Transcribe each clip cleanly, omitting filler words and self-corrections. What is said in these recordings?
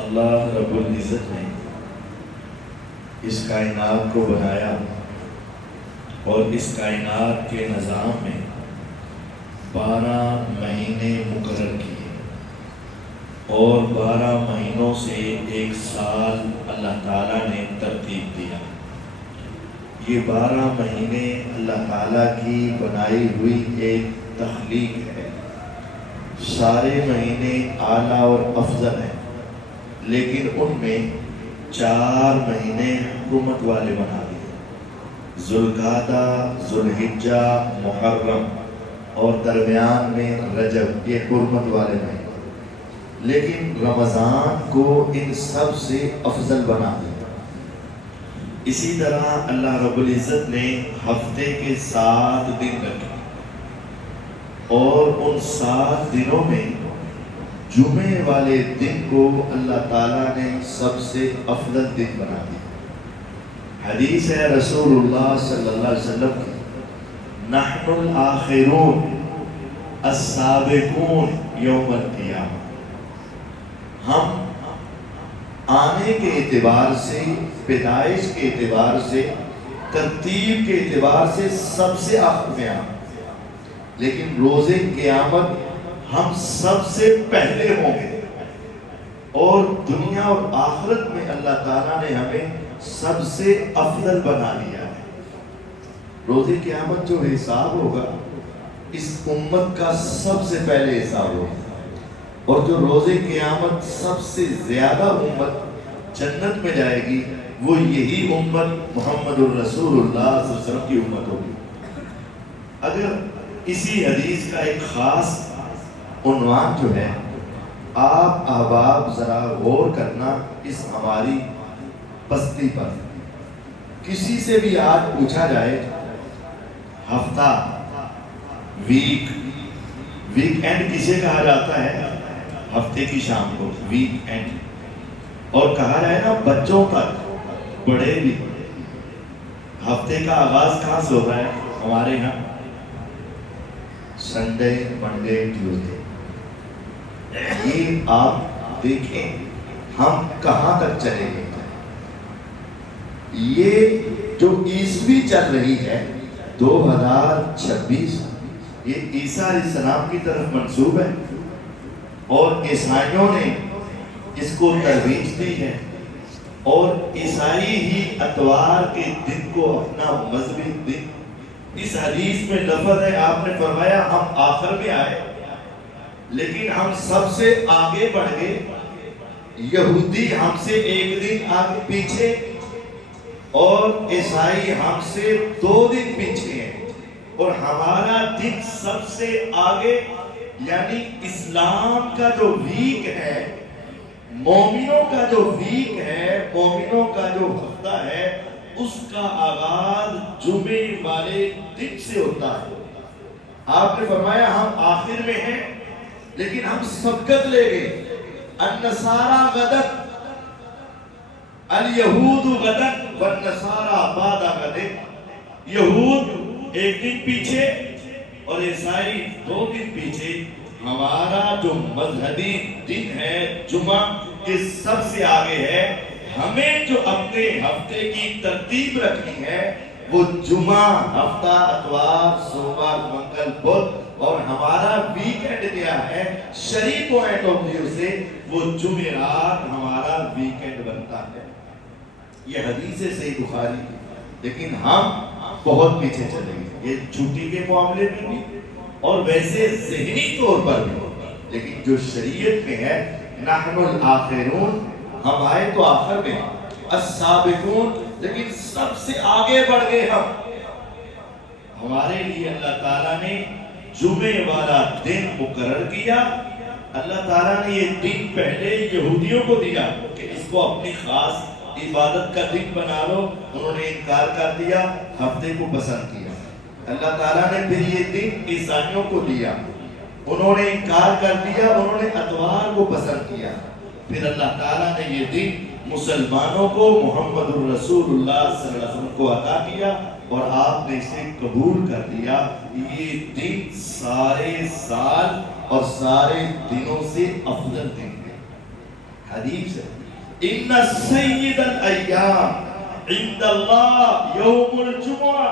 اللہ رب العزت نے اس کائنات کو بنایا اور اس کائنات کے نظام میں 12 مہینے مقرر کیے اور 12 مہینوں سے ایک سال اللہ تعالیٰ نے ترتیب دیا۔ یہ 12 مہینے اللہ تعالیٰ کی بنائی ہوئی ایک تخلیق ہے۔ سارے مہینے اعلیٰ اور افضل ہیں، لیکن ان میں 4 مہینے حکومت والے بنا دیے، ذوالقعدہ، ذوالحجہ، محرم اور درمیان میں رجب، یہ حرمت والے مہینے۔ لیکن رمضان کو ان سب سے افضل بنا دیا۔ اسی طرح اللہ رب العزت نے ہفتے کے 7 دن رکھے اور ان 7 دنوں میں جمعے والے دن کو اللہ تعالیٰ نے سب سے افضل دن بنا دیا۔ حدیث ہے رسول اللہ صلی اللہ علیہ وسلم کی، نحن الآخرون السابقون یوم القیامہ، ہم آنے کے اعتبار سے، پیدائش کے اعتبار سے، ترتیب کے اعتبار سے سب سے آخر میں آئیں، لیکن روز قیامت ہم سب سے پہلے ہوں گے، اور دنیا اور آخرت میں اللہ تعالیٰ نے ہمیں سب سے افضل بنا لیا ہے۔ روز قیامت جو حساب ہوگا اس امت کا سب سے پہلے حساب ہوگا، اور جو روز قیامت سب سے زیادہ امت جنت میں جائے گی وہ یہی امت محمد الرسول اللہ صلی اللہ علیہ وسلم کی امت ہوگی۔ اگر اسی حدیث کا ایک خاص عنوان جو ہے، آپ احباب ذرا غور کرنا اس ہماری پستی پر، کسی سے بھی آج پوچھا جائے ہفتہ، ویک اینڈ کسے کہا جاتا ہے؟ ہفتے کی شام کو ویک اینڈ، اور کہا جائے نا بچوں تک، بڑے بھی۔ ہفتے کا آغاز کہاں سے ہو رہا ہے ہمارے یہاں؟ Sunday, Monday, Tuesday. یہ آپ دیکھیں ہم کہاں تک چلے گئے۔ یہ جو عیسوی چل رہی ہے 2026، یہ عیسیٰ علیہ السلام کی طرف منسوب ہے، اور عیسائیوں نے اس کو ترویج دی ہے، اور عیسائی ہی اتوار کے دن کو اپنا مذہبی دن۔ اس حدیث میں لفظ ہے، آپ نے فرمایا ہم آخر میں آئے لیکن ہم سب سے آگے بڑھ گئے۔ یہودی ہم سے ایک دن آگے پیچھے، اور عیسائی ہم سے 2 دن پیچھے ہیں، اور ہمارا دن سب سے آگے، یعنی اسلام کا جو ویک ہے، مومنوں کا جو ویک ہے، مومنوں کا جو ہفتہ ہے، اس کا آغاز جمعے والے دن سے ہوتا ہے۔ آپ نے فرمایا ہم آخر میں ہیں لیکن ہم سبقت لے گئے۔ النصارى غدت، الیہود غدت والنصارى بعد غد۔ یہود ایک دن پیچھے اور عیسائی 2 دن پیچھے۔ ہمارا جو مذہبی دن ہے جمعہ کے سب سے آگے ہے۔ ہمیں جو اپنے ہفتے کی ترتیب رکھنی ہے وہ جمعہ، ہفتہ، اتوار، سوموار، منگل، بدھ، اور ہمارا ویکینڈ کیا ہے شرعی پوائنٹ آف ویو سے وہ جمعرات ہمارا ویکینڈ بنتا ہے۔ یہ حدیث ہے صحیح بخاری کی، لیکن ہم بہت پیچھے چلے گئے، یہ چھٹی کے معاملے میں بھی اور ویسے ذہنی طور پر بھی۔ لیکن جو شریعت میں ہے نحن الآخرون، ہم آئے تو آخر میں، السابقون، لیکن سب سے آگے بڑھ گئے ہم۔ ہمارے لیے اللہ تعالیٰ نے جمعے والا دن مقرر کیا۔ اللہ تعالیٰ نے یہ دن پہلے یہودیوں کو دیا کہ اس کو اپنی خاص عبادت کا دن بنا لو، انہوں نے انکار کر دیا، ہفتے کو پسند کیا۔ اللہ تعالیٰ نے پھر یہ دن عیسائیوں کو دیا، انہوں نے انکار کر دیا، انہوں نے اتوار کو پسند کیا۔ پھر اللہ تعالیٰ نے یہ دن مسلمانوں کو محمد الرسول اللہ صلی اللہ علیہ وسلم کو عطا کیا، اور آپ نے اسے قبول کر لیا۔ یہ دن سارے سال اور سارے دنوں سے افضل دن ہے۔ حدیث ہے ان سید الایام عند اللہ یوم الجمعہ،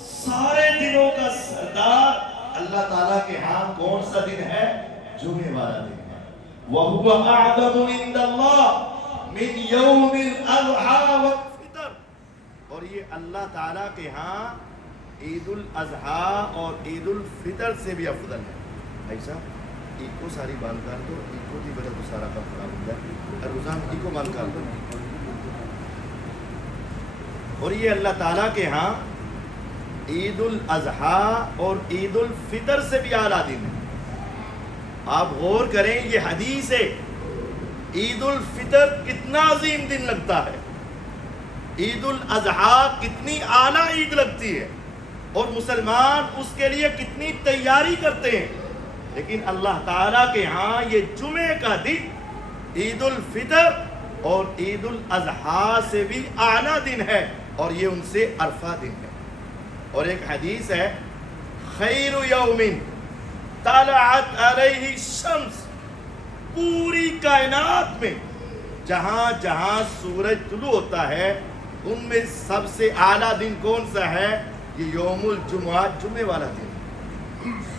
سارے دنوں کا سردار اللہ تعالیٰ کے ہاں کون سا دن ہے؟ جمعے والا دن ہے۔ وَهُوَ أَعْظَمُ عِندَ اللَّهِ مِنْ يَوْمِ الْأَضْحَى وَالْفِطْرِ، اور یہ اللہ تعالیٰ کے ہاں عید الاضحیٰ اور عید الفطر سے بھی افضل ہے۔ بھائی صاحب ایک کو ساری بال کر دو، ایک کو دی بڑا تو سارا کام خراب ہو جائے، اور روزانہ ایک کو بال کر دو۔ اور یہ اللہ تعالیٰ کے ہاں عید الاضحیٰ اور عید الفطر سے بھی اعلیٰ دن ہے۔ آپ غور کریں، یہ حدیث ہے، عید الفطر کتنا عظیم دن لگتا ہے، عید الاضحیٰ کتنی اعلیٰ عید لگتی ہے، اور مسلمان اس کے لیے کتنی تیاری کرتے ہیں، لیکن اللہ تعالیٰ کے ہاں یہ جمعے کا دن عید الفطر اور عید الاضحیٰ سے بھی اعلیٰ دن ہے، اور یہ ان سے عرفہ دن ہے۔ اور ایک حدیث ہے، خیر یوم طلعت علیہ الشمس، پوری کائنات میں جہاں جہاں سورج طلوع ہوتا ہے ان میں سب سے اعلیٰ دن کون سا ہے؟ یہ یوم الجمعہ، جمعے والا دن۔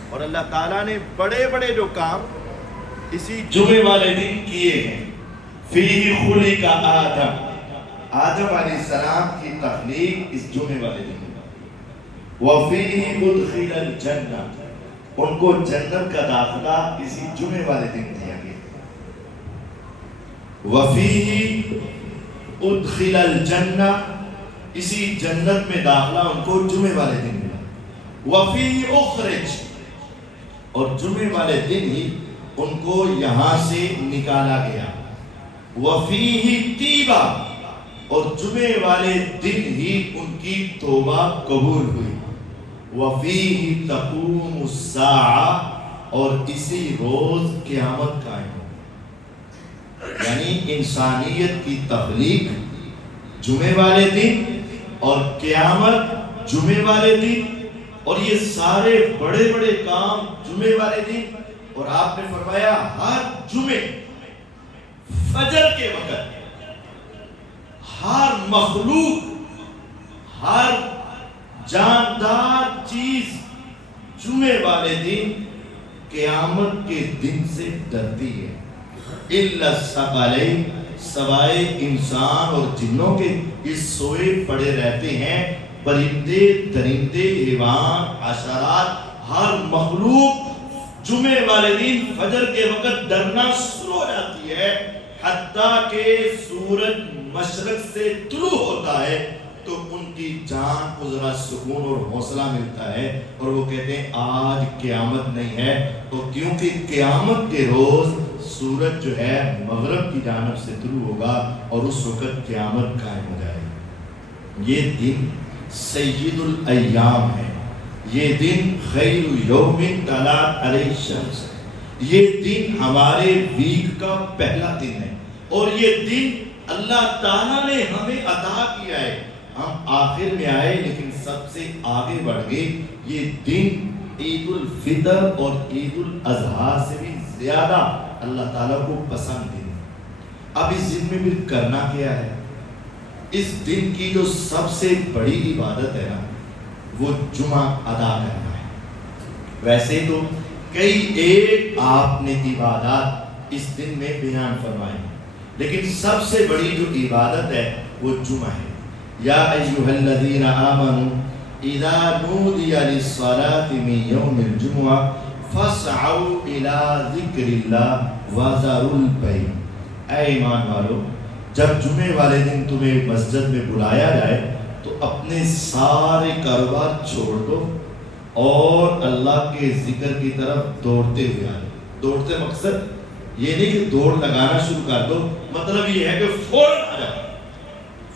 اور اللہ تعالیٰ نے بڑے بڑے جو کام اسی جمعے والے دن کیے ہیں۔ فیہ خلق آدم، آدم علیہ السلام کی تخلیق اس جمعے والے دن۔ وفیہ ادخل الجنہ، ان کو جنت کا داخلہ اسی جمعے والے دن دیا گیا۔ وفیہ ادخل الجنہ، اسی جنت میں داخلہ ان کو جمعے والے دن ملا۔ وفیہ اخرج، اور جمعے والے دن ہی ان کو یہاں سے نکالا گیا۔ وفیہ تیبہ، اور جمعے والے دن ہی ان کی توبہ قبول ہوئی۔ وفیہ تقوم الساعہ، اور اسی روز قیامت قائم ہو۔ یعنی انسانیت کی تخلیق جمعے والے دن اور قیامت جمعے والے دن، اور یہ سارے بڑے بڑے کام جمعے والے دن۔ اور آپ نے فرمایا ہر جمعے فجر کے وقت ہر مخلوق، ہر جاندار چیز جمعے والے دن قیامت کے دن سے ڈرتی ہے۔ الا الثقلین، سوائے انسان اور جنوں کے، اس سوئے پڑے رہتے ہیں پرندے درندے حیوان حشرات، ہر مخلوق جمعے والے دن فجر کے وقت ڈرنا شروع ہو جاتی ہے، حتیٰ کہ سورج مشرق سے طلوع ہوتا ہے تو ان کی جان کو ذرا سکون اور حوصلہ ملتا ہے، اور وہ کہتے ہیں آج قیامت نہیں ہے، تو کیونکہ قیامت کے روز سورج جو ہے مغرب کی جانب سے طلوع ہوگا اور اس وقت قیامت قائم ہو جائے گی۔ یہ دن سید الایام ہے، یہ دن خیر یوم طلعت علیہ الشمس ہے، یہ دن ہمارے ویک کا پہلا دن ہے، اور یہ دن اللہ تعالیٰ نے ہمیں عطا کیا ہے۔ ہم آخر میں آئے لیکن سب سے آگے بڑھ گئے۔ یہ دن عید الفطر اور عید الاضحیٰ سے بھی زیادہ اللہ تعالیٰ کو پسند ہے۔ اب اس دن میں پھر کرنا کیا ہے؟ اس دن کی جو سب سے بڑی عبادت ہے نا، وہ جمعہ ادا کرنا ہے۔ ویسے تو کئی ایک آپ نے عبادات اس دن میں بیان فرمائے، لیکن سب سے بڑی جو عبادت ہے وہ جمعہ ہے۔ یا ایھا الذین آمنوا اذا نودی للصلاۃ من یوم الجمعہ فاسعوا الی ذکر اللہ وذروا البیع، اے ایمان والو، جب جمعے والے دن تمہیں مسجد میں بلایا جائے تو اپنے سارے کاروبار چھوڑ دو اور اللہ کے ذکر کی طرف دوڑتے ہوئے آئے۔ دوڑتے مقصد یہ نہیں کہ دوڑ لگانا شروع کر دو، مطلب یہ ہے کہ فوراً آ جاؤ،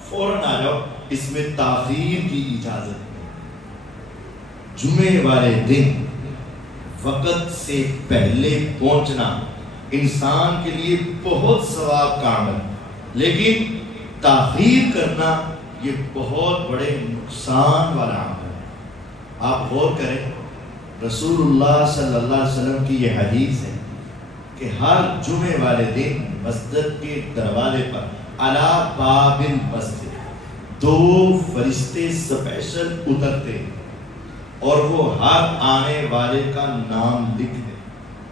فوراً آ جاؤ، اس میں تاخیر کی اجازت نہیں۔ جمعے والے دن وقت سے پہلے پہنچنا انسان کے لیے بہت ثواب کا عمل، لیکن تاخیر کرنا یہ بہت بڑے نقصان والا عمل ہے۔ آپ غور کریں، رسول اللہ صلی اللہ علیہ وسلم کی یہ حدیث ہے کہ ہر جمعے والے دن مسجد کے دروازے پر علی باب المسجد 2 فرشتے اسپیشل اترتے اور وہ ہر آنے والے کا نام لکھ دیں،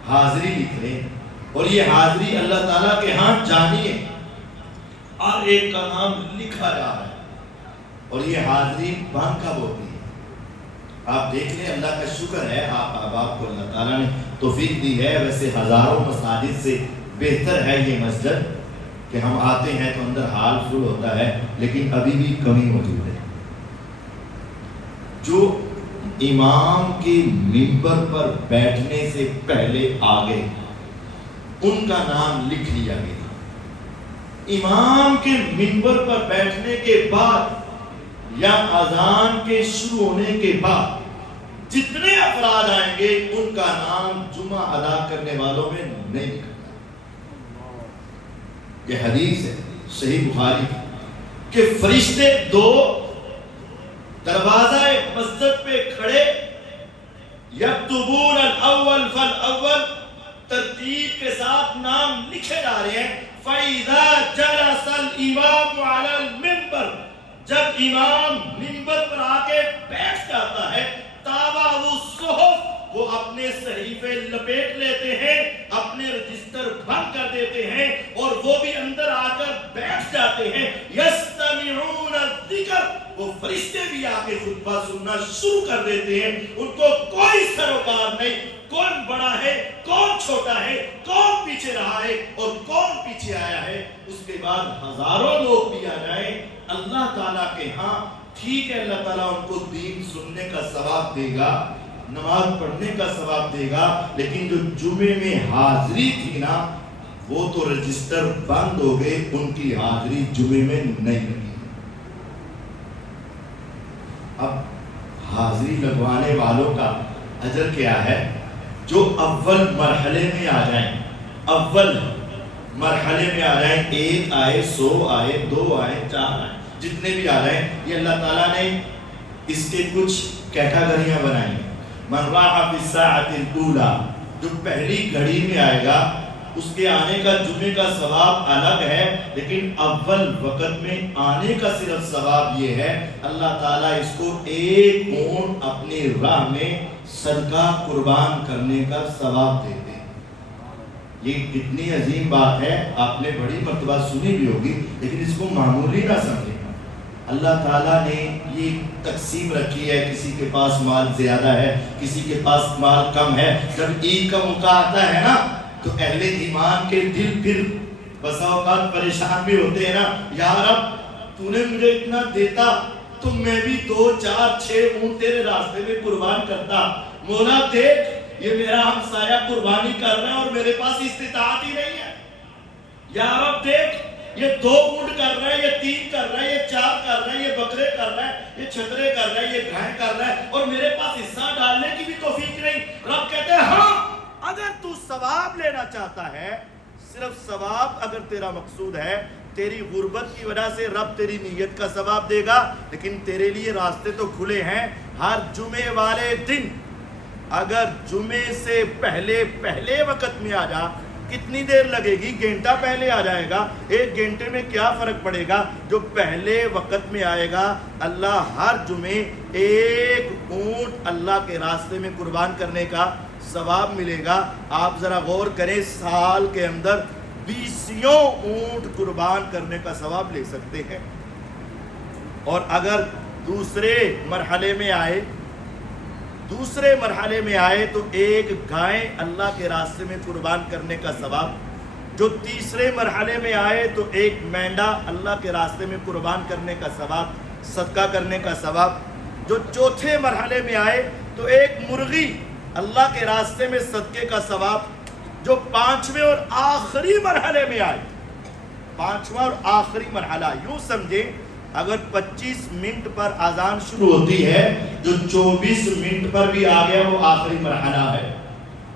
حاضری لکھ لیں، اور یہ حاضری اللہ تعالیٰ کے ہاں جانی ہے، ہر ایک کا نام لکھا جا رہا ہے۔ اور یہ حاضری بند کب ہوتی ہے؟ آپ دیکھ لیں، اللہ کا شکر ہے آپ احباب کو اللہ تعالیٰ نے توفیق دی ہے۔ ویسے ہزاروں مساجد سے بہتر ہے یہ مسجد کہ ہم آتے ہیں تو اندر حال فل ہوتا ہے، لیکن ابھی بھی کمی موجود ہے۔ جو امام کے منبر پر بیٹھنے سے پہلے آگے ان کا نام لکھ لیا گیا، امام کے منبر پر بیٹھنے کے بعد یا اذان کے شروع ہونے کے بعد جتنے افراد آئیں گے ان کا نام جمعہ ادا کرنے والوں میں نہیں لکھا۔ یہ حدیث ہے صحیح بخاری کہ فرشتے 2 دروازہ مسجد پہ کھڑے، یکتبون الاول فالاول، ترتیب کے ساتھ نام لکھے جا رہے ہیں۔ فَإِذَا جَلَسَ الْإِمَامُ عَلَى الْمِنبَرِ، جب امام منبر پر آ کے بیٹھ جاتا ہے، تابعوا الصحف، وہ اپنے صحیفے لپیٹ لیتے ہیں، اپنے رجسٹر بند کر دیتے ہیں، اور وہ بھی اندر آ کر بیٹھ جاتے ہیں۔ یستمعون الذکر، وہ فرشتے بھی آ کے خطبہ سننا شروع کر دیتے ہیں۔ ان کو کوئی سروکار نہیں، کون بڑا ہے، کون چھوٹا ہے، کون پیچھے رہا ہے اور کون پیچھے آیا ہے۔ اس کے بعد ہزاروں لوگ بھی آ جائیں اللہ تعالیٰ کے ہاں، ٹھیک ہے، اللہ تعالیٰ ان کو دین سننے کا ثواب دے گا، نماز پڑھنے کا ثواب دے گا، لیکن جو جمعے میں حاضری تھی نا وہ تو رجسٹر بند ہو گئے، ان کی حاضری جمعے میں نہیں لگی۔ اب حاضری لگوانے والوں کا اجر کیا ہے؟ جو اول مرحلے میں آ جائیں، اول مرحلے میں آ جائیں، 1 آئے، 100 آئے، 2 آئے، 4 آئے، جتنے بھی آ جائیں، یہ اللہ تعالیٰ نے اس کے کچھ کیٹاگریاں بنائی ہیں۔ من راح فی الساعۃ الاولی، جو پہلی گھڑی میں آئے گا اس کے آنے کا جمعے کا ثواب الگ ہے، لیکن اول وقت میں آنے کا صرف ثواب یہ ہے، اللہ تعالیٰ اس کو 1 اونٹ اپنی راہ میں صدقہ قربان کرنے کا ثواب دیتے ہیں۔ یہ کتنی عظیم بات ہے، آپ نے بڑی مرتبہ سنی بھی ہوگی، لیکن اس کو معمولی نہ سمجھیں۔ اللہ تعالیٰ نے یہ تقسیم رکھی ہے، کسی کے پاس مال زیادہ ہے، کسی کے پاس مال کم ہے۔ جب عید کا موقع آتا ہے نا تو اہل ایمان کے دل پھر بسا اوقات پریشان بھی ہوتے ہیں نا، یا رب تو نے مجھے اتنا دیتا تو میں بھی 2 4 6 اونٹ تیرے راستے میں قربان کرتا، مولا دیکھ یہ میرا ہمسایہ قربانی کر رہا ہے اور میرے پاس استطاعت ہی نہیں ہے، یا رب دیکھ یہ 2 اونٹ کر رہا ہے، یہ 3 کر رہا ہے، یہ 4 کر رہا ہے، یہ بکرے کر رہا ہے، یہ چھترے کر رہا ہے، یہ گھائیں کر رہا ہے، اور میرے پاس حصہ ڈالنے کی بھی توفیق نہیں۔ رب کہتے ہیں ہاں، اگر تو ثواب لینا چاہتا ہے، صرف ثواب اگر تیرا مقصود ہے، تیری غربت کی وجہ سے رب تیری نیت کا ثواب دے گا، لیکن تیرے لیے راستے تو کھلے ہیں۔ ہر جمعے والے دن اگر جمعے سے پہلے وقت میں آ جا، کتنی دیر لگے گی؟ گھنٹہ پہلے آ جائے گا، 1 گھنٹے میں کیا فرق پڑے گا؟ جو پہلے وقت میں آئے گا، اللہ ہر جمعے 1 اونٹ اللہ کے راستے میں قربان کرنے کا ثواب ملے گا۔ آپ ذرا غور کریں، سال کے اندر 20 اونٹ قربان کرنے کا ثواب لے سکتے ہیں۔ اور اگر دوسرے مرحلے میں آئے تو 1 گائے اللہ کے راستے میں قربان کرنے کا ثواب، جو تیسرے مرحلے میں آئے تو 1 مینڈا اللہ کے راستے میں قربان کرنے کا ثواب، صدقہ کرنے کا ثواب، جو چوتھے مرحلے میں آئے تو 1 مرغی اللہ کے راستے میں صدقے کا ثواب، جو 5ویں اور آخری مرحلے میں آئے، 5واں اور آخری مرحلہ، یوں سمجھیں اگر 25 منٹ پر اذان شروع ہوتی ہے، جو 24 منٹ پر بھی آ گیا وہ آخری مرحلہ ہے۔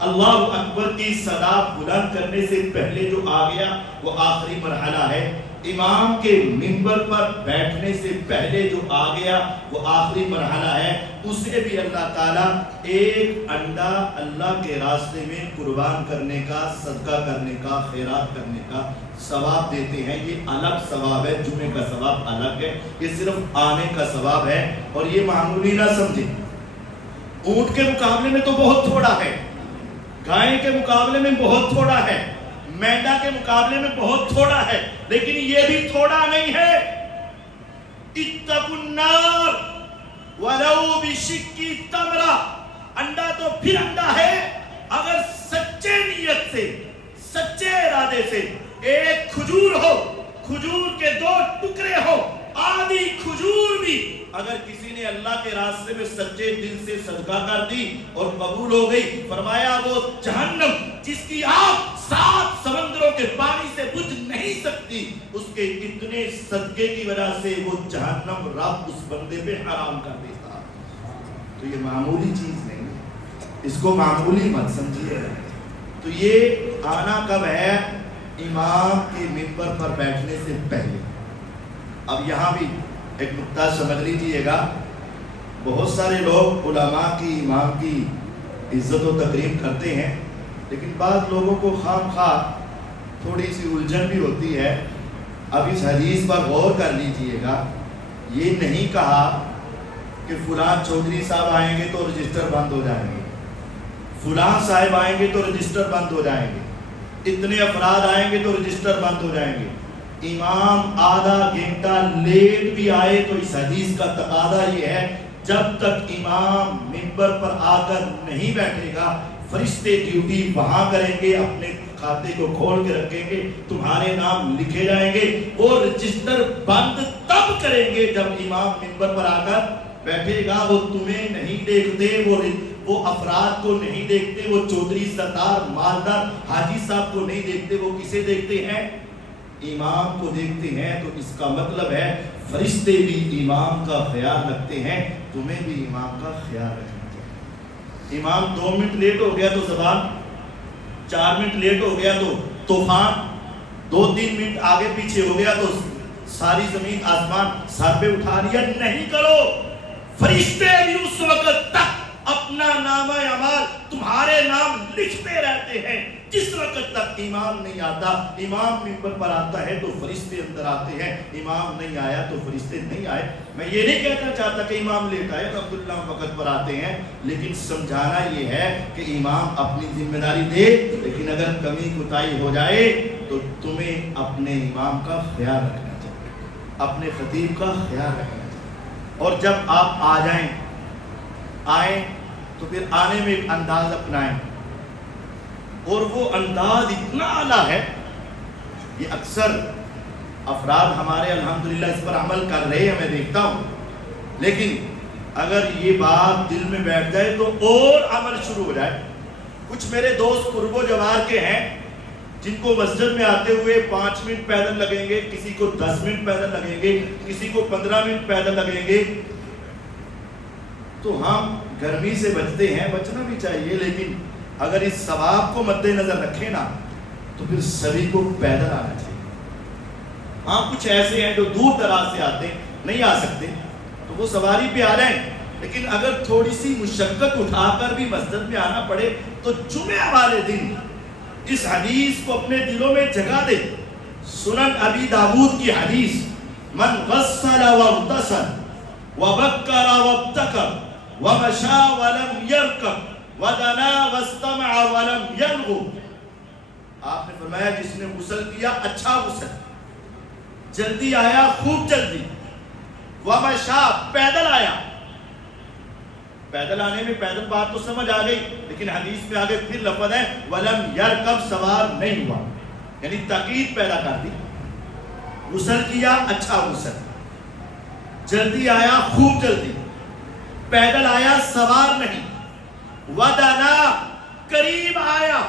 اللہ اکبر کی صدا بلند کرنے سے پہلے جو آ گیا وہ آخری مرحلہ ہے. امام کے منبر پر بیٹھنے سے پہلے جو آ گیا وہ آخری مرحلہ ہے. اسے بھی اللہ تعالیٰ ایک انڈا اللہ کے راستے میں قربان کرنے کا، صدقہ کرنے کا، خیرات کرنے کا ثواب دیتے ہیں. یہ الگ ثواب ہے، جمعے کا ثواب الگ ہے، یہ صرف آنے کا ثواب ہے. اور یہ معمولی نہ سمجھیں. اونٹ کے مقابلے میں تو بہت تھوڑا ہے، گائے کے مقابلے میں بہت تھوڑا ہے، مینڈا کے مقابلے میں بہت تھوڑا ہے، لیکن یہ بھی تھوڑا نہیں ہے. اتقوا النار ولو بشق تمرہ. انڈا تو پھر انڈا ہے اگر سچے نیت سے، سچے ارادے سے ایک کھجور ہو، کھجور کے 2 ٹکڑے ہو، آدھی کھجور بھی اگر کسی نے اللہ کے راستے میں سچے دل سے صدقہ کر دی اور قبول ہو گئی، فرمایا وہ جہنم جس کی آگ 7 سمندروں کے پانی سے بجھ نہیں سکتی، اس کے اتنے صدقے کی وجہ سے وہ جہنم رب اس بندے پہ حرام کر دیتا. تو یہ معمولی چیز نہیں، اس کو معمولی مت سمجھیے. تو یہ آنا کب ہے؟ امام کے منبر پر بیٹھنے سے پہلے. اب یہاں بھی ایک نقطہ سمجھ لیجیے گا. بہت سارے لوگ علماء کی، امام کی عزت و تکریم کرتے ہیں، لیکن بعض لوگوں کو خام خواہ تھوڑی سی الجھن بھی ہوتی ہے. اب اس حدیث پر غور کر لیجیے گا. یہ نہیں کہا کہ فلاں چودھری صاحب آئیں گے تو رجسٹر بند ہو جائیں گے، فلاں صاحب آئیں گے تو رجسٹر بند ہو جائیں گے، اتنے افراد آئیں گے تو رجسٹر بند ہو جائیں گے. امام آدھا گھنٹہ لیٹ بھی آئے تو اس حدیث کا تقاضا یہ ہے جب تک امام منبر پر آ کر نہیں بیٹھے گا فرشتے ڈیوٹی وہاں کریں گے، اپنے کھاتے کو کھول کے رکھیں گے، تمہارے نام لکھے جائیں گے. وہ رجسٹر بند تب کریں گے جب امام منبر پر آ کر بیٹھے گا. وہ تمہیں نہیں دیکھتے، وہ افراد کو نہیں دیکھتے، وہ چودھری، سردار، مالدار، حاجی صاحب کو نہیں دیکھتے. وہ کسے دیکھتے ہیں؟ امام کو دیکھتے ہیں. تو اس کا مطلب ہے فرشتے بھی امام کا خیال رکھتے ہیں، تمہیں بھی امام کا خیال رکھنا چاہیے. امام 2 منٹ لیٹ ہو گیا تو زبان، 4 منٹ لیٹ ہو گیا تو طوفان، 2-3 منٹ آگے پیچھے ہو گیا تو ساری زمین آسمان سر پہ اٹھا لیا. نہیں کرو. فرشتے بھی اس وقت تک اپنا نامہ اعمال تمہارے نام لکھتے رہتے ہیں جس وقت تک امام نہیں آتا. امام منبر پر آتا ہے تو فرشتے اندر آتے ہیں، امام نہیں آیا تو فرشتے نہیں آئے. میں یہ نہیں کہنا چاہتا کہ امام لیٹ آئے تو عبداللہ وقت پر آتے ہیں، لیکن سمجھانا یہ ہے کہ امام اپنی ذمہ داری دے، لیکن اگر کمی کوتاہی ہو جائے تو تمہیں اپنے امام کا خیال رکھنا چاہیے، اپنے خطیب کا خیال رکھنا چاہیے. اور جب آپ آئیں تو پھر آنے میں ایک انداز اپنائیں، اور وہ انداز اتنا اعلیٰ ہے. یہ اکثر افراد ہمارے الحمدللہ اس پر عمل کر رہے ہیں، میں دیکھتا ہوں، لیکن اگر یہ بات دل میں بیٹھ جائے تو اور عمل شروع ہو جائے. کچھ میرے دوست قرب و جوار کے ہیں جن کو مسجد میں آتے ہوئے 5 منٹ پیدل لگیں گے، کسی کو 10 منٹ پیدل لگیں گے، کسی کو 15 منٹ پیدل لگیں گے. تو ہم گرمی سے بچتے ہیں، بچنا بھی چاہیے، لیکن اگر اس ثواب کو مد نظر رکھیں نا تو پھر سبھی کو پیدل آنا چاہیے. ہاں کچھ ایسے ہیں جو دور دراز سے آتے ہیں، نہیں آ سکتے تو وہ سواری پہ آ رہے ہیں، لیکن اگر تھوڑی سی مشقت اٹھا کر بھی مسجد میں آنا پڑے تو جمعہ والے دن اس حدیث کو اپنے دلوں میں جگہ دے. سنن ابی داؤد کی حدیث، من غسل واغتسل وبکر وابتکر ومشى ولم يركب ودنا واستمع ولم يلغو. آپ نے فرمایا جس نے غسل کیا اچھا غسل، جلدی آیا خوب جلدی، ومشى پیدل آیا. پیدل آنے میں پیدل بات تو سمجھ آ گئی، لیکن حدیث میں آگے پھر لفظ ہے ولم يركب، سوار نہیں ہوا، یعنی تاکید پیدا کر دی. غسل کیا اچھا غسل، جلدی آیا خوب جلدی، پیدل آیا سوار نہیں، ودنا قریب آیا،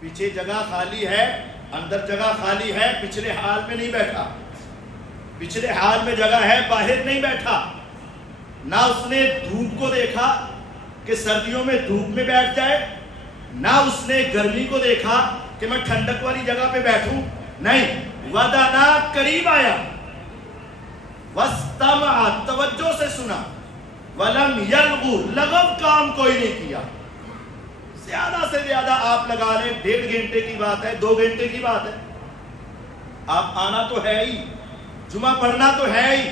پیچھے جگہ خالی ہے، اندر جگہ خالی ہے، پچھلے حال میں نہیں بیٹھا، پچھلے حال میں جگہ ہے، باہر نہیں بیٹھا، نہ اس نے دھوپ کو دیکھا، کہ سردیوں میں دھوپ میں بیٹھ جائے، نہ اس نے گرمی کو دیکھا کہ میں ٹھنڈک والی جگہ پہ بیٹھوں، نہیں، ودنا قریب آیا، واستمع توجہ سے سنا، ولم یلغو لغو کام کوئی نہیں کیا۔ زیادہ سے زیادہ آپ لگا لیں 1.5 گھنٹے کی بات ہے، 2 گھنٹے کی بات ہے، آپ آنا تو ہے ہی، جمعہ پڑھنا تو ہے ہی۔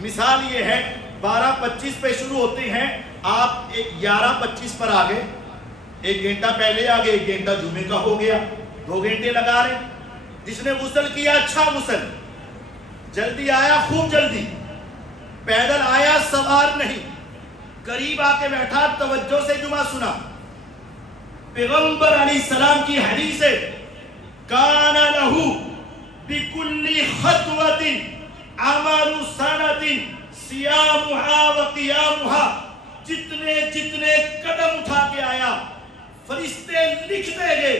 مثال یہ ہے 12:25 پہ شروع ہوتے ہیں، آپ 11:25 پر آگے، 1 گھنٹہ پہلے آگے، 1 گھنٹہ جمعے کا ہو گیا، 2 گھنٹے لگا رہے۔ جس نے غسل کیا اچھا غسل، جلدی آیا خوب جلدی، پیدل آیا سوار نہیں، قریب آ کے بیٹھا توجہ سے جمعہ سنا۔ پیغمبر علیہ السلام کی حدیث ہے، کان لہو بکل خطوۃ عمل سنۃ صیامھا و قیامھا، جتنے جتنے قدم اٹھا کے آیا فرشتے لکھ دیں گے،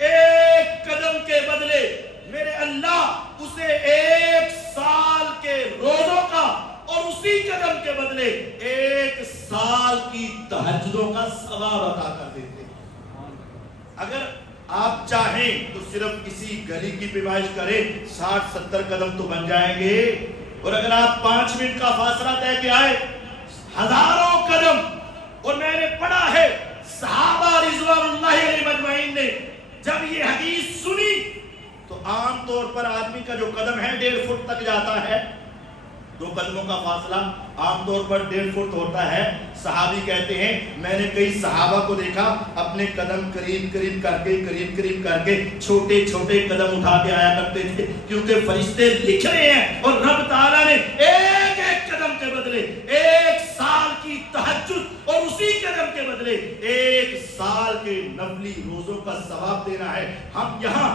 ایک قدم کے بدلے میرے اللہ اسے 1 سال کے روزوں کا، اور اسی قدم کے بدلے 1 سال کی تہجدوں کا ثواب عطا کر دیتے۔ اگر آپ چاہیں تو صرف اسی گلی کی پیمائش کریں، 60-70 قدم تو بن جائیں گے، اور اگر آپ 5 منٹ کا فاصلہ طے کے آئے، ہزاروں قدم۔ اور میں نے پڑھا ہے صحابہ رضوان اللہ علیہ مجمعین نے جب یہ حدیث سنی تو عام طور پر آدمی کا جو قدم ہے 1.5 فٹ تک جاتا ہے، 2 قدموں کا فاصلہ عام طور پر 1.5 فٹ ہوتا ہے۔ صحابی کہتے ہیں میں نے کئی صحابہ کو دیکھا اپنے قدم قریب قریب کر کے چھوٹے چھوٹے قدم اٹھا کے آیا کرتے تھے، کیونکہ فرشتے لکھ رہے ہیں، اور رب تعالیٰ نے ایک ایک قدم کے بدلے 1 سال کی تہجد، اور اسی قدم کے بدلے 1 سال کے نفلی روزوں کا ثواب دینا ہے۔ ہم یہاں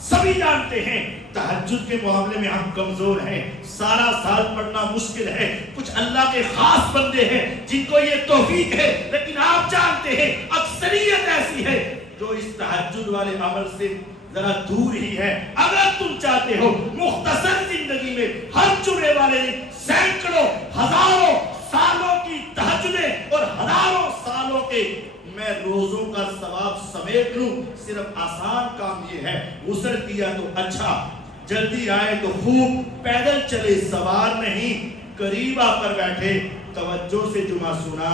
سبھی جانتے ہیں تہجد کے معاملے میں ہم کمزور ہیں، سارا سال پڑھنا مشکل ہے، کچھ اللہ کے خاص بندے ہیں جن کو یہ توفیق ہے، لیکن آپ جانتے ہیں اکثریت ایسی ہے جو اس تہجد والے عمل سے ذرا دور ہی ہے۔ اگر تم چاہتے ہو مختصر زندگی میں ہر جمعے والے دن سینکڑوں ہزاروں سالوں کی تہجدیں اور ہزاروں سالوں کے میں روزوں کا ثواب سمیٹ لوں، صرف آسان کام یہ ہے، غسل کیا تو اچھا، جلدی آئے تو خوب، پیدل چلے سوار نہیں، قریب آ کر بیٹھے، توجہ سے جمعہ سنا،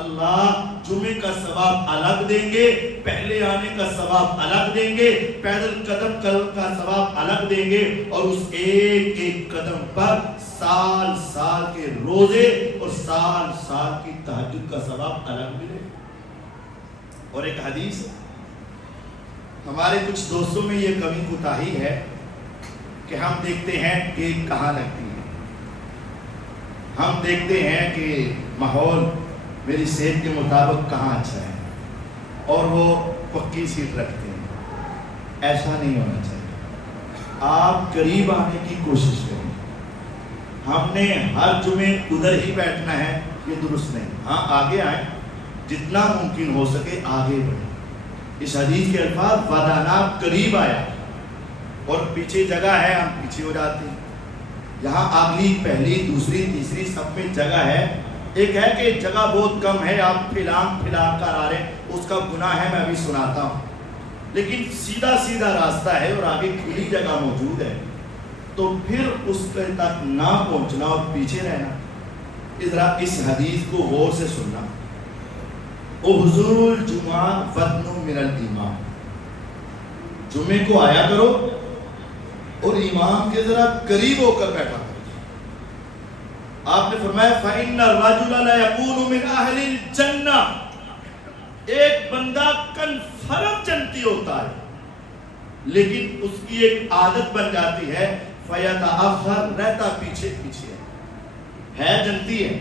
اللہ جمعے کا ثواب الگ دیں گے، پہلے آنے کا ثواب الگ دیں گے، پیدل قدم کا ثواب الگ دیں گے، اور اس ایک ایک قدم پر سال سال کے روزے اور سال سال کی تہجد کا ثواب الگ ملے۔ اور ایک حدیث، ہمارے کچھ دوستوں میں یہ کمی کوتاہی ہے کہ ہم دیکھتے ہیں کہ کہاں لگتی ہے، ہم دیکھتے ہیں کہ ماحول میری صحت کے مطابق کہاں اچھا ہے، اور وہ پکی سیٹ رکھتے ہیں۔ ایسا نہیں ہونا چاہیے، آپ قریب آنے کی کوشش کریں۔ ہم نے ہر جمعے ادھر ہی بیٹھنا ہے، یہ درست نہیں۔ ہاں آگے آئیں، جتنا ممکن ہو سکے آگے بڑھیں۔ اس حدیث کے الفاظ ودانا قریب آیا، اور پیچھے جگہ ہے ہم پیچھے ہو جاتے ہیں، یہاں اگلی پہلی دوسری تیسری سب میں جگہ ہے۔ ایک ہے کہ جگہ بہت کم ہے، آپ پھلان کر آ رہے، اس کا گناہ ہے، میں ابھی سناتا ہوں، لیکن سیدھا سیدھا راستہ ہے اور آگے کھلی جگہ موجود ہے، تو پھر اس تک نہ پہنچنا اور پیچھے رہنا۔ ذرا اس حدیث کو غور سے سننا، احضروا الجمعہ ودن من الامام، جمعے کو آیا کرو اور امام کے ذرا قریب ہو کر بیٹھا کرو۔ آپ نے فرمایا فَإِنَّ الرَّجُلَ لَيَكُونُ مِنْ أَهْلِ الْجَنَّةِ، ایک بندہ کنفرم جنتی ہوتا ہے، لیکن اس کی ایک عادت بن جاتی ہے فَيَتَأَخَّرُ، رہتا پیچھے پیچھے ہے، جنتی ہے،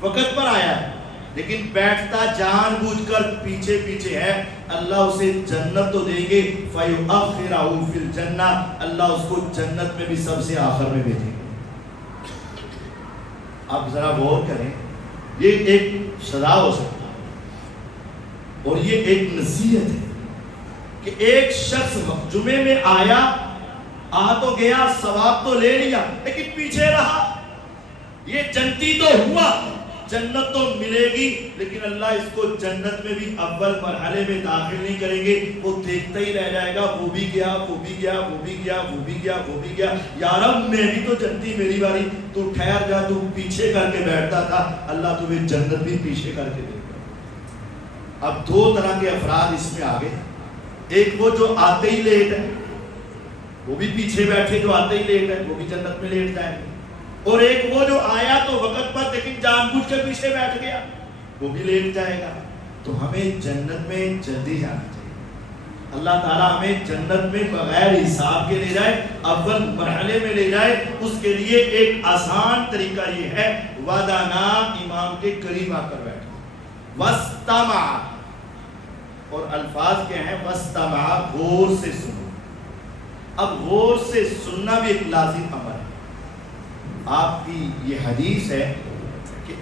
وقت پر آیا ہے، لیکن بیٹھتا جان بوجھ کر پیچھے پیچھے ہے۔ اللہ اسے جنت تو دیں گے، فَيُؤَخِّرَهُ فِي الْجَنَّةِ، اللہ اس کو جنت میں بھی سب سے آخر میں بھیجیں گے۔ آپ ذرا غور کریں، یہ ایک سزا ہو سکتا ہے، اور یہ ایک نصیحت ہے کہ ایک شخص جمعے میں آیا، آ تو گیا، ثواب تو لے لیا، لیکن پیچھے رہا، یہ جنتی تو ہوا جنت تو ملے گی لیکن اللہ اس کو جنت میں بھی اول مرحلے میں داخل نہیں کریں گے، وہ دیکھتا ہی رہ جائے گا، وہ بھی گیا وہ بھی گیا وہ بھی گیا وہ بھی گیا وہ بھی گیا، یا رب میں بھی تو جنتی، میری باری، تو ٹھہر جا، تو پیچھے کر کے بیٹھتا تھا، اللہ تمہیں جنت بھی پیچھے کر کے دے گا۔ اب دو طرح کے افراد اس میں آگے، ایک وہ جو آتے ہی لیٹ ہے، وہ بھی پیچھے بیٹھے جو آتے ہی لیٹ ہے، وہ بھی جنت میں لیٹ جائیں گے، اور ایک وہ جو آیا تو وقت پر لیکن جان بوجھ کر پیچھے بیٹھ گیا، وہ بھی لیٹ جائے گا۔ تو ہمیں جنت میں جلدی جانا چاہیے، اللہ تعالیٰ ہمیں جنت میں بغیر حساب کے لے جائے، اول مرحلے میں لے جائے۔ اس کے لیے ایک آسان طریقہ یہ ہے، وَدَنَا، امام کے قریب آ کر بیٹھو، وَاسْتَمَعَ، اور الفاظ کیا ہیں، وَاسْتَمَعَ، غور سے سنو۔ اب غور سے سننا بھی ایک لازم امر ہے۔ آپ کی یہ حدیث ہے کہ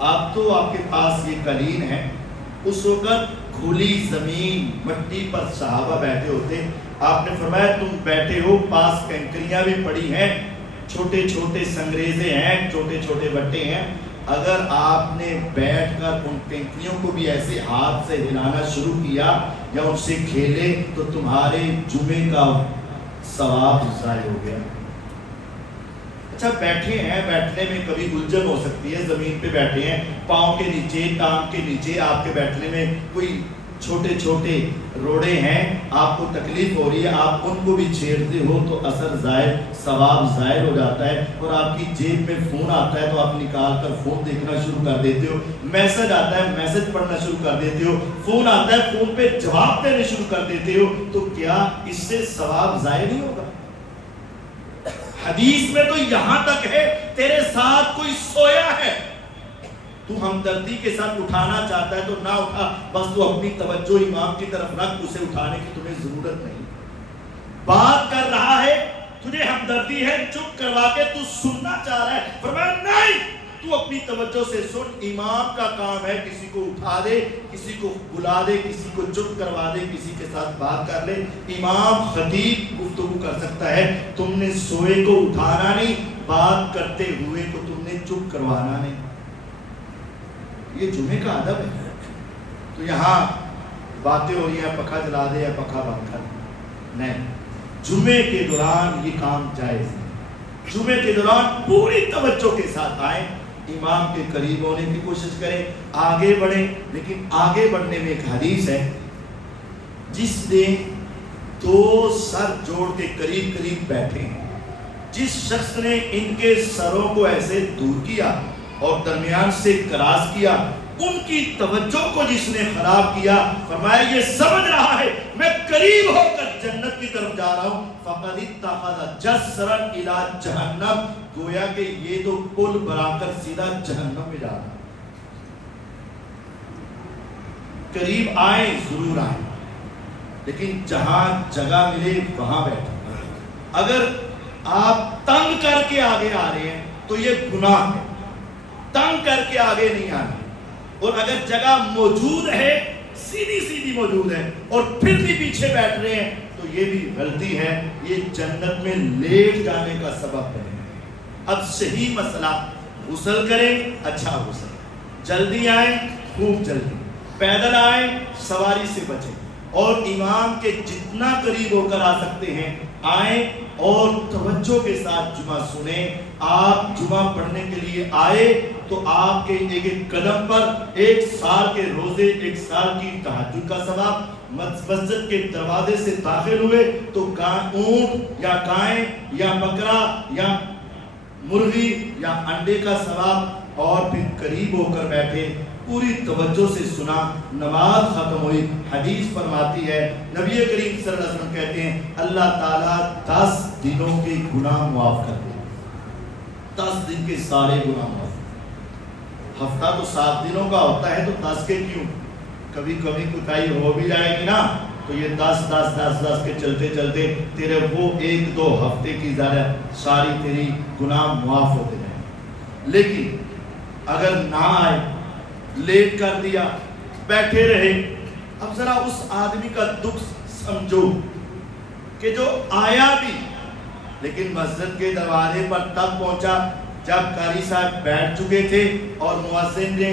آپ کے پاس یہ قلین ہے، اس وقت کھلی زمین مٹی پر صحابہ بیٹھے ہوتے، آپ نے فرمایا تم بیٹھے ہو، پاس کنکریاں بھی پڑی ہیں، چھوٹے چھوٹے سنگریزے ہیں، چھوٹے چھوٹے بٹے ہیں، اگر آپ نے بیٹھ کر ان کنکریوں کو بھی ایسے ہاتھ سے ہلانا شروع کیا یا ان سے کھیلے تو تمہارے جمعے کا ثواب ضائع ہو گیا۔ اچھا بیٹھے ہیں، بیٹھنے میں کبھی الجھن ہو سکتی ہے، زمین پہ بیٹھے ہیں، پاؤں کے نیچے، ٹانگ کے نیچے آپ کے بیٹھنے میں کوئی چھوٹے چھوٹے روڑے ہیں، آپ کو تکلیف ہو رہی ہے، آپ ان کو بھی چھیڑتے ہو تو اثر ظاہر، ثواب ظاہر ہو جاتا ہے۔ اور آپ کی جیب میں فون آتا ہے تو آپ نکال کر فون دیکھنا شروع کر دیتے ہو، میسج آتا ہے میسج پڑھنا شروع کر دیتے ہو، فون آتا ہے فون پہ جواب دینے شروع کر دیتے ہو، تو کیا اس سے ثواب ظاہر نہیں ہوگا؟ حدیث میں تو یہاں تک ہے تیرے ساتھ کوئی سویا ہے، تو ہمدردی کے ساتھ اٹھانا چاہتا ہے تو نہ اٹھا، بس تو اپنی توجہ امام کی طرف رکھ، اسے اٹھانے کی تمہیں ضرورت نہیں۔ بات کر رہا ہے، تجھے ہمدردی ہے، چپ کروا کے تو سننا چاہ رہا ہے، فرمایا نہیں، تو اپنی توجہ سے سن۔ امام کا کام ہے کسی کو اٹھا دے، کسی کو بلا دے، کسی کو چپ کروا دے، کسی کے ساتھ بات کر لے۔ امام خطیب گفتگو کر سکتا ہے، تم نے سوئے کو اٹھانا نہیں، بات کرتے ہوئے کو تم نے چپ کروانا نہیں۔ یہ جمعے کا ادب ہے۔ تو یہاں باتیں ہو رہی ہیں، پنکھا چلا دے یا پنکھا بند کر دے، نہیں، جمعے کے دوران یہ کام جائز ہے۔ جمعے کے دوران پوری توجہ کے ساتھ آئیں، امام کے قریب ہونے کی کوشش کریں، آگے بڑھیں۔ لیکن آگے بڑھنے میں ایک حدیث ہے، جس نے دو سر جوڑ کے قریب قریب بیٹھے ہیں، جس شخص نے ان کے سروں کو ایسے دور کیا اور درمیان سے کراس کیا، ان کی توجہ کو جس نے خراب کیا، فرمایا یہ سمجھ رہا ہے میں قریب ہو کر جنت کی طرف جا رہا ہوں، فقد اتخذ جسرا الی جہنم، گویا کہ یہ تو پل بنا کر سیدھا جہنم میں جا رہا ہے۔ قریب آئیں ضرور آئیں، لیکن جہاں جگہ ملے وہاں بیٹھیں۔ اگر آپ تنگ کر کے آگے آ رہے ہیں تو یہ گناہ ہے، تنگ کر کے آگے نہیں آنا۔ اور اگر جگہ موجود ہے، سیدھی سیدھی موجود ہے، اور پھر بھی پیچھے بیٹھ رہے ہیں تو یہ بھی غلطی ہے، یہ جنت میں لیٹ جانے کا سبب ہے۔ اب صحیح مسئلہ، غسل کریں، اچھا غسل، جلدی آئیں، خوب جلدی، پیدل آئیں، سواری سے بچیں، اور امام کے جتنا قریب ہو کر آ سکتے ہیں آئیں، اور توجہ کے ساتھ جمعہ سنیں۔ آپ جمعہ پڑھنے کے لیے آئے تو آپ کے ایک ایک قدم پر 1 سال کے روزے، 1 سال کی تہجد کا ثواب، مسجد کے دروازے سے داخل ہوئے تو اونٹ یا گائے یا بکرا یا مرغی یا انڈے کا ثواب، اور پھر قریب ہو کر بیٹھے، پوری توجہ سے سنا، نماز ختم ہوئی۔ حدیث فرماتی ہے، نبی کریم صلی اللہ علیہ وسلم کہتے ہیں اللہ تعالیٰ 10 دنوں کے گناہ معاف کر دے، 10 دن کے سارے گناہ معاف۔ ہفتہ تو 7 دنوں کا ہوتا ہے تو 10 کے کیوں؟ کبھی کبھی کوتاہی ہو بھی جائے گی نا، تو یہ 10 کے چلتے چلتے تیرے وہ 1-2 ہفتے کی ساری تیری گناہ معاف ہوتے جائیں۔ لیکن اگر نہ آئے، لیٹ کر دیا، بیٹھے رہے، اب ذرا اس آدمی کا دکھ سمجھو کہ جو آیا بھی لیکن مسجد کے دروازے پر تب پہنچا، جب قاری صاحب بیٹھ چکے تھے اور مؤذن نے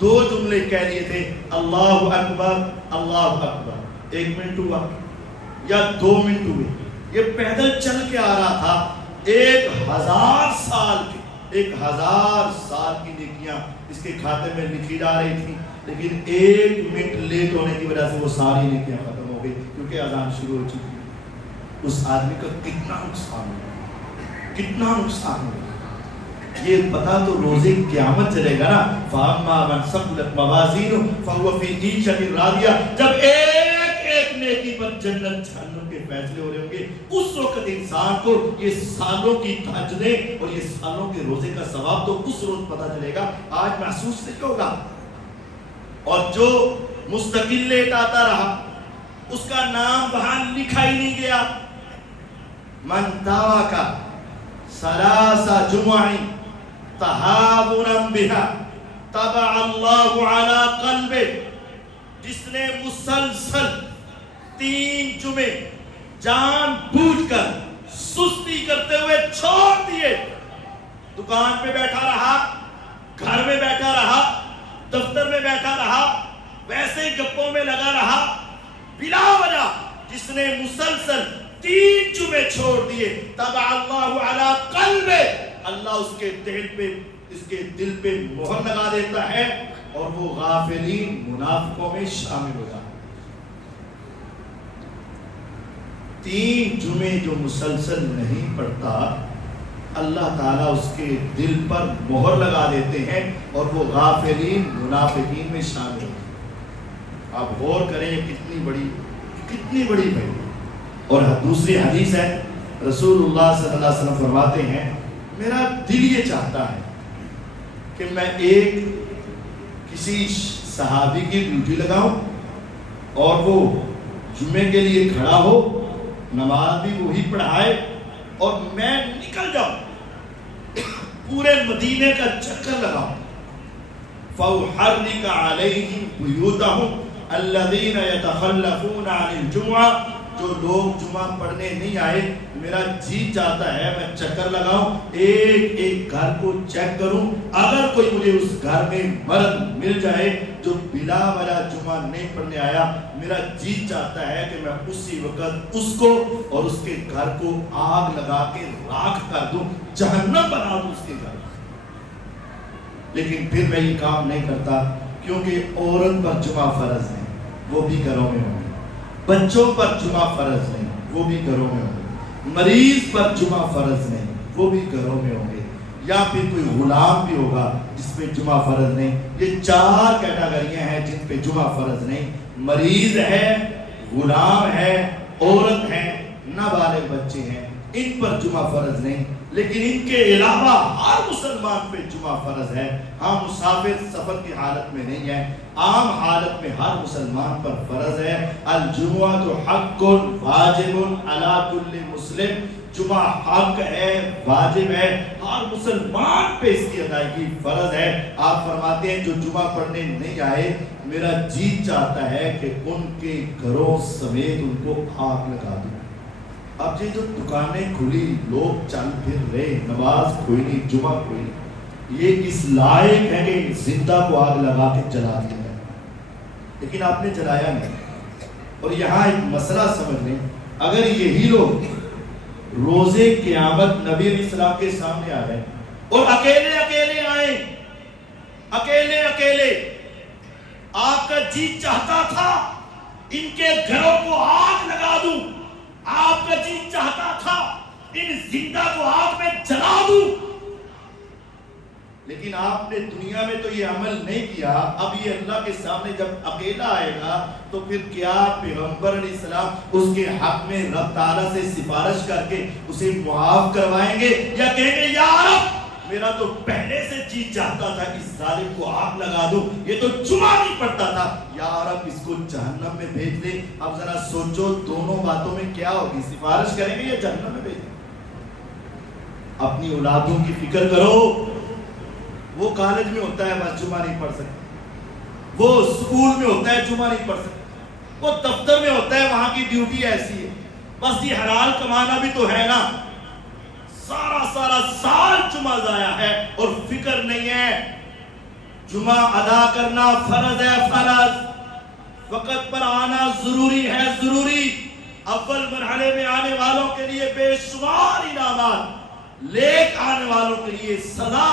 2 جملے کہہ لیے تھے، اللہ اکبر اللہ اکبر، 1 منٹ ہوا یا 2 منٹ ہوئے، یہ پیدل چل کے آ رہا تھا، 1000 سال کی نیکیاں اس کے کھاتے میں لکھی جا رہی تھی، لیکن 1 منٹ لیٹ ہونے کی وجہ سے وہ ساری نیکیاں ختم ہو گئی، کیونکہ اذان شروع ہو چکی ہے۔ اس آدمی کا کتنا نقصان ہوا، کتنا نقصان ہوا، یہ پتا تو روزے قیامت چلے گا نا۔ فَأَمَّا مَنْ ثَقُلَتْ مَوَازِينُهُ فَهُوَ فِي عِيشَةٍ رَاضِيَةٍ، جب ایک نیکی پر جنت جہنم کے فیصلے ہو رہے ہوں گے، اس وقت انسان کو یہ سالوں کی تہجدیں اور یہ سالوں کے روزے کا ثواب تو اس روز پتا چلے گا، آج محسوس نہیں ہوگا۔ اور جو مستقل لیٹ آتا رہا، اس کا نام وہاں لکھا ہی نہیں گیا۔ من تاوکا ثلاث جمع تہاونا بہا طبع اللہ علی قلبہ، جس نے مسلسل 3 جمعے جان بوجھ کر سستی کرتے ہوئے چھوڑ دیے، دکان پہ بیٹھا رہا، گھر میں بیٹھا رہا، دفتر میں بیٹھا رہا، ویسے گپوں میں لگا رہا، بلا وجہ جس نے مسلسل 3 جمعے چھوڑ دیے، طبع اللہ علی قلبہ، اللہ اس کے دل پہ مہر لگا دیتا ہے اور وہ غافلین منافقوں میں شامل ہو جاتا ہے۔ 3 جمعے جو مسلسل نہیں پڑھتا، اللہ تعالیٰ اس کے دل پر مہر لگا دیتے ہیں اور وہ غافلین منافقین میں شامل ہوتے ہیں۔ آپ غور کریں یہ کتنی بڑی بھائی۔ اور دوسری حدیث ہے، رسول اللہ صلی اللہ علیہ وسلم فرماتے ہیں، میرا دل یہ چاہتا ہے کہ میں کسی صحابی کی ڈیوٹی لگاؤں اور وہ جمعے کے لیے کھڑا ہو، نماز بھی وہی پڑھائے اور میں نکل جاؤں، پورے مدینے کا چکر لگاؤں۔ فَأُحَرِّقَ عَلَيْهِمْ بُيُوتَهُمْ الَّذِينَ يَتَخَلَّفُونَ عَنِ الْجُمْعَةِ، جو لوگ جمعہ پڑھنے نہیں آئے، میرا جی چاہتا ہے میں چکر لگاؤں، ایک گھر کو چیک کروں، اگر کوئی مجھے اس گھر میں مرد مل جائے جو بلا وجہ جمعہ نہیں پڑھنے آیا، میرا جی چاہتا ہے کہ میں اسی وقت اس کو اور اس کے گھر کو آگ لگا کے راکھ کر دوں، جہنم بنا دوں اس کے گھر۔ لیکن پھر میں یہ کام نہیں کرتا، کیونکہ عورت پر جمعہ فرض نہیں، وہ بھی گھروں میں ہوں گے، بچوں پر جمعہ فرض نہیں، وہ بھی گھروں میں ہوں گے، مریض پر جمعہ فرض نہیں، وہ بھی گھروں میں ہوں گے، یا پھر کوئی غلام بھی ہوگا جس پہ جمعہ فرض نہیں۔ یہ 4 کیٹاگریاں ہیں جن پہ جمعہ فرض نہیں، مریض ہے، غلام ہے، عورت ہے، نابالغ بچے ہیں، ان پر جمعہ فرض نہیں۔ لیکن ان کے علاوہ ہر مسلمان پہ جمعہ فرض ہے۔ ہاں مسافر سفر کی حالت میں نہیں ہے، عام حالت میں ہر مسلمان پر فرض ہے۔ الجمعۃ حق واجب علی کل مسلم، جمعہ حق ہے، واجب ہے، ہر مسلمان پہ اس کی ادائیگی فرض ہے۔ آپ فرماتے ہیں جو جمعہ پڑھنے نہیں آئے، میرا جی چاہتا ہے کہ ان کے گھروں سمیت ان کو آگ لگا دوں۔ اب یہ جو دکانیں کھلی، لوگ چل پھر رہے، نماز کوئی نہیں، جمعہ کوئی نہیں، یہ اس لائق ہے کہ زندہ کو آگ لگا کے جلا دیا جائے، لیکن آپ نے جلایا نہیں۔ اور یہاں ایک مسئلہ سمجھ لیں، اگر یہی لوگ روزے قیامت نبی علیہ السلام کے سامنے آ گئے اور اکیلے آئے، اکیلے آپ کا جی چاہتا تھا ان کے گھروں کو آگ لگا دوں، آپ کا جی چاہتا تھا ان زندہ کو آگ میں جلا دوں، لیکن آپ نے دنیا میں تو یہ عمل نہیں کیا۔ اب یہ اللہ کے سامنے جب اکیلا آئے گا تو پھر کیا پیغمبر علیہ السلام اس کے حق میں رب تعالیٰ سے سفارش کر کے اسے معاف کروائیں گے، یا کہیں گے یا رب میرا تو پہلے سے جی چاہتا تھا کہ اس ظالم کو آگ لگا دو، یہ تو جمعہ نہیں پڑتا تھا، یا رب اس کو جہنم میں بھیج دے۔ اب ذرا سوچو دونوں باتوں میں کیا ہوگی، سفارش کریں گے یا جہنم میں بھیج دیں؟ اپنی اولادوں کی فکر کرو۔ وہ کالج میں ہوتا ہے بس جمعہ نہیں پڑھ سکتے، وہ اسکول میں ہوتا ہے جمعہ نہیں پڑھ سکتے، وہ دفتر میں ہوتا ہے وہاں کی ڈیوٹی ایسی ہے، بس یہ حلال کمانا بھی تو ہے نا، سارا سال جمعہ ضائع ہے اور فکر نہیں ہے. جمعہ ادا کرنا فرض ہے، فرض. وقت پر آنا ضروری ہے، ضروری. اول مرحلے میں آنے والوں کے لیے بے شمار انعامات، لیٹ آنے والوں کے لیے سزا،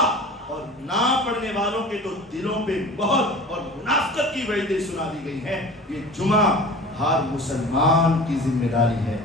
اور نہ پڑھنے والوں کے تو دلوں پہ بہت اور منافقت کی وعیدیں سنا دی گئی ہیں. یہ جمعہ ہر مسلمان کی ذمہ داری ہے.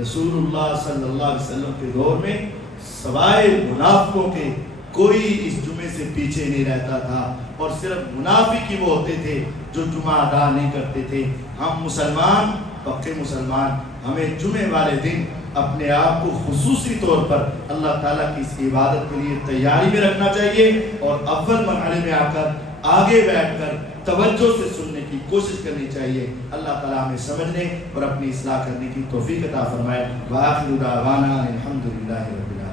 رسول اللہ صلی اللہ علیہ وسلم کے دور میں سوائے منافقوں کے کوئی اس جمعے سے پیچھے نہیں رہتا تھا، اور صرف منافق ہی وہ ہوتے تھے جو جمعہ ادا نہیں کرتے تھے. ہم مسلمان، پکے مسلمان، ہمیں جمعے والے دن اپنے آپ کو خصوصی طور پر اللہ تعالیٰ کی اس عبادت کے لیے تیاری میں رکھنا چاہیے، اور اول مرحلے میں آ کر آگے بیٹھ کر توجہ سے سننے کی کوشش کرنی چاہیے. اللہ تعالیٰ ہمیں سمجھنے اور اپنی اصلاح کرنے کی توفیق عطا فرمائے. وآخر دعوانا الحمدللہ رب العالمین.